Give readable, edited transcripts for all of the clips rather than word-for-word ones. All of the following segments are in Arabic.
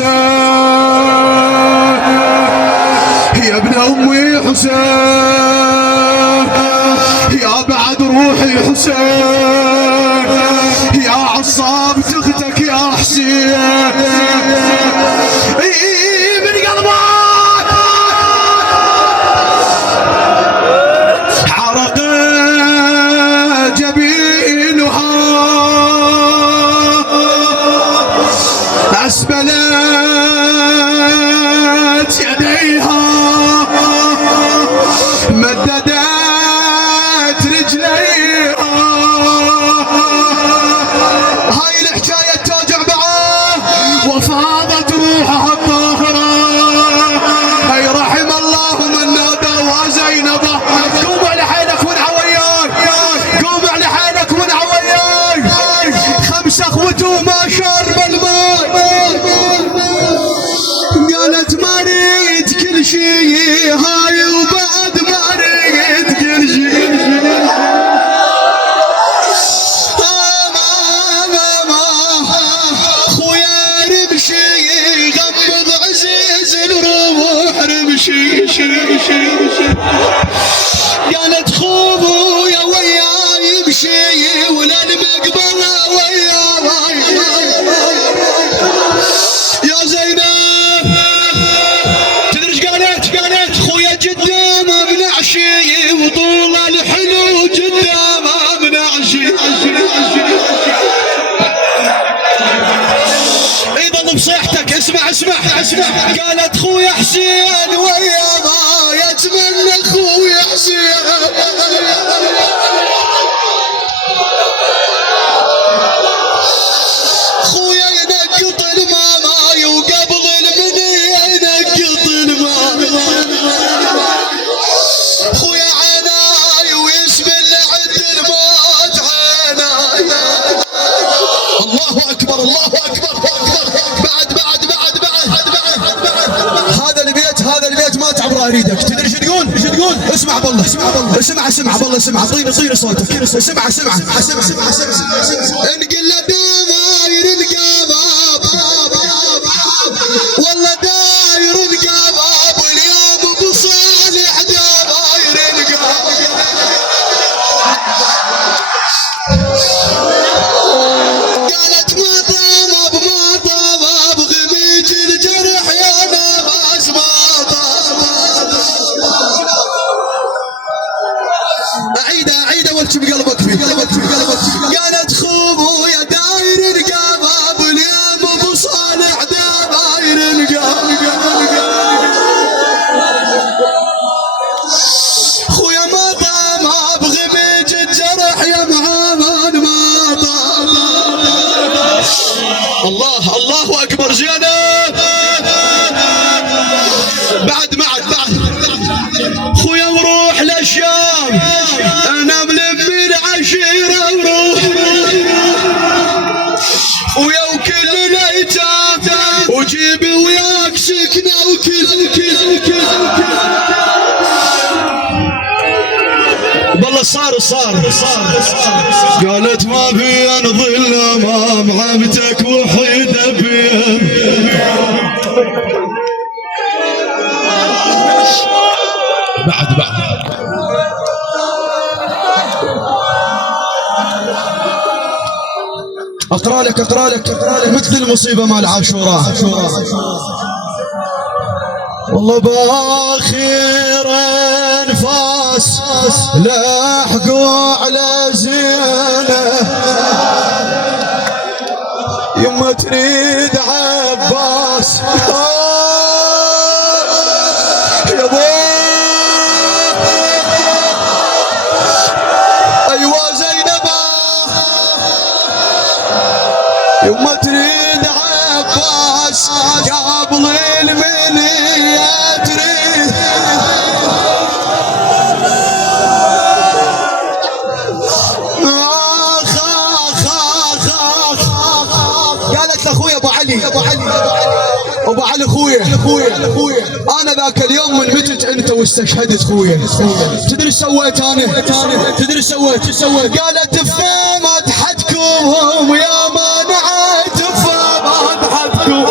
حسين يا ابن امي حسين يا بعد روحي حسين يا عصاب تختك يا حسين من قلبك حرق جبينها أسبلت يديها مددت رجليها هاي الحكاية توجع معاه وفاضت روحها الطاهرة هاي رحم الله من نادى وزينبه قوم على حيلك ونعوياي قوم على حيلك ونعوياي 5 اخوته ما شرب الماء قالت ما اريد كل شي هاي وبعد ما اريد كل شي خويا رمشي غمض عزيز الروح رمشي قالت خويا وياي يمشي ولا المقبره وياي يا زينب تدري ايش قالت خويا قدام بنعشي وطول الحلو قدام بنعشي ايضا بصيحتك اسمع قالت خويا حسين وياها يتمنى خويا حسين خويا ينقط الماء وقبل المنية ينقط الماء خويا عناي ويسبل لعد الموت عناي الله اكبر بعد هذا البيت ما تعبر اريدك تدري ايش تقول اسمع بالله اسمع بالله طير صوتك اسمع انقل له داير القباب والله داير القباب اليوم ابو صالح داير القباب قالت ما طاب غميج الجرح يا ناس ما طاب اعيده والش بقلبك فيه قالت خويا داير القباب اليوم ابو صالح داير القباب خويا ما طاب بغميج الجرح يا معامان ما طاب الله اكبر زيادة بعد خويا وروح للشام انا ملمي العشيرة وروح ويا وكل الايتام وجيبي وياك سكنة وكل والله صار قالت ما في ظل امام عبتك وحيدة بين بعد اقرا لك مثل المصيبه مال عاشوراء والله باخر انفاس لاحقوا على زينه يما تريد عباس يا ابو ايوه زينب يما تريد عباس قبل المنية تريد قالت لاخويا ابو علي اخويا انا ذاك اليوم من متت انت واستشهدت خويا تدري ايش سويت انا تدري ايش سويت قالت فما حدكم يا ما نعيت فما حدكم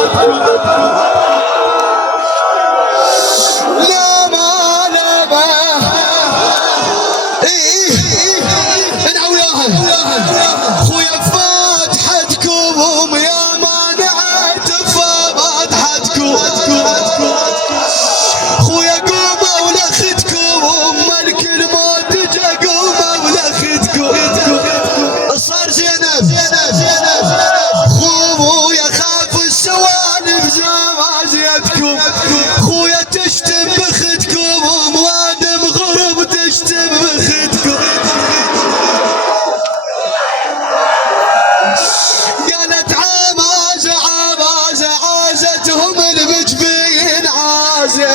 قالت عمازة عمازة عازتهم المجبين عازة